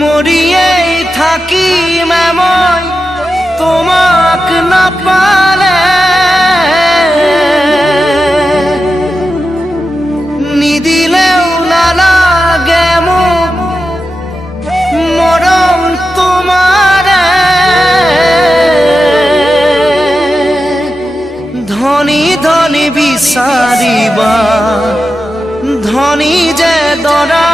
মৰিয়েই থাকিম মই তোমাক নাপালে নিদিলেও নালাগে মোক মৰম তোমাৰে ধনী ধনী বিচাৰিবা ধনী যে দৰা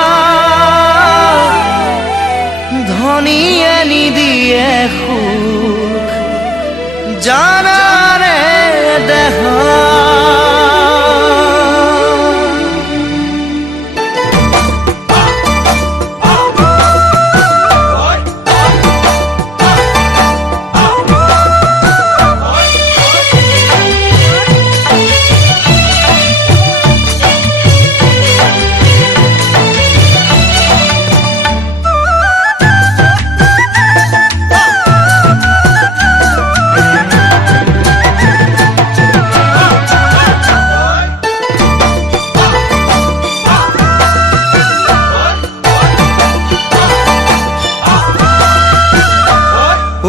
ধনীয়ে নিদিয়ে সুখ জানাৰে দেহা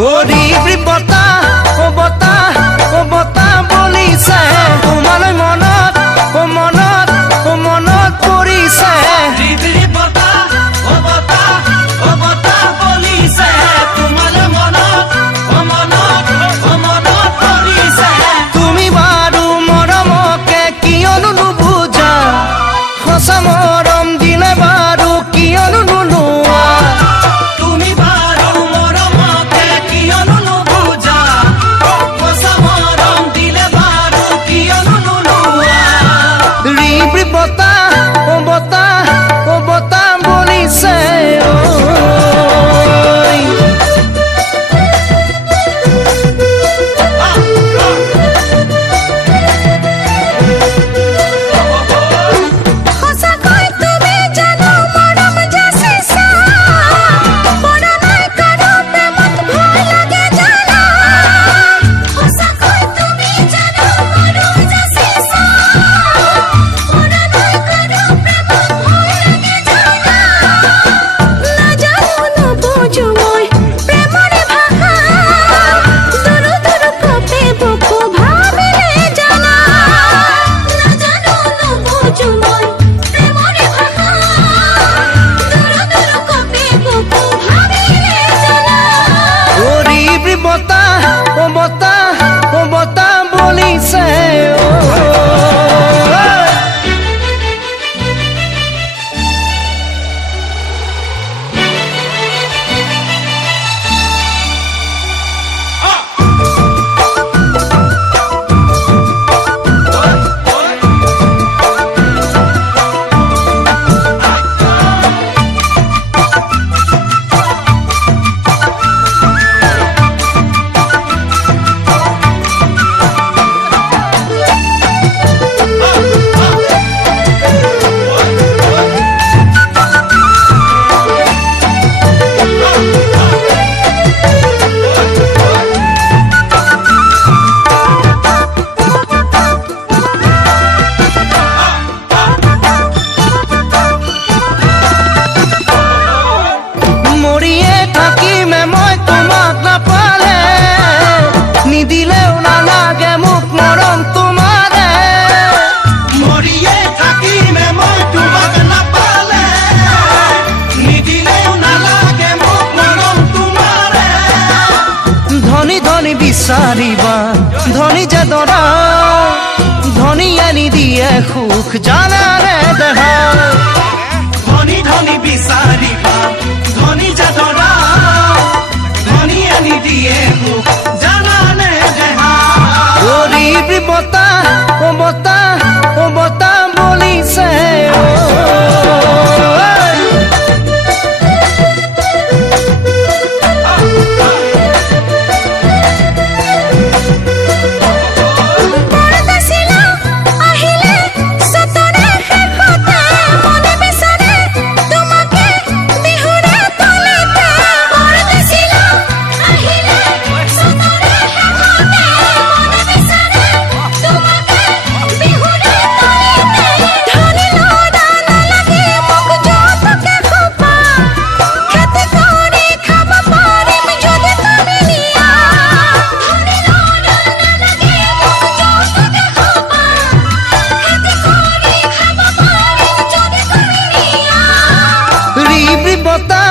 ওৰি বতা ও বতা ও বতা বলিছে তোমালৈ মনত ও মনত ও মনত পৰিছে বতা ও বতা ও বতা বলিছে তোমালৈ মনত ও মনত ও মনত পৰিছে তুমি বাৰু মৰমকে কিয়নো নুবুজা সঁচা মৰম দিলে বাৰু কিয়নো নুলোৱা তুমি বাৰু মৰমকে কিয়নো নুবুজা সঁচা মৰম দিলে বাৰু কিয়নো নুলোৱা ৰিবি বতা ও বতা ও বতা বলিছে বতা ও বতা ও বতা বলিছে নিদিলেও নালাগে মোক মৰম তোমাৰে মৰিয়ে থাকিমে মই তোমাক নাপালে নিদিলেও নালাগে মোক মৰম তোমাৰে ধনী ধনী বিচাৰিবা ধনী যে দৰা ধনীয়ে নিদিয়ে সুখ জানাৰে দেহা ধনী ধনী বিচাৰিবা ধনী যে দৰা ধনীয়ে নিদিয়ে সুখ জানানে দেহা ৰিবি বতা ও বতা ও বতা বলিছে Be বতাহ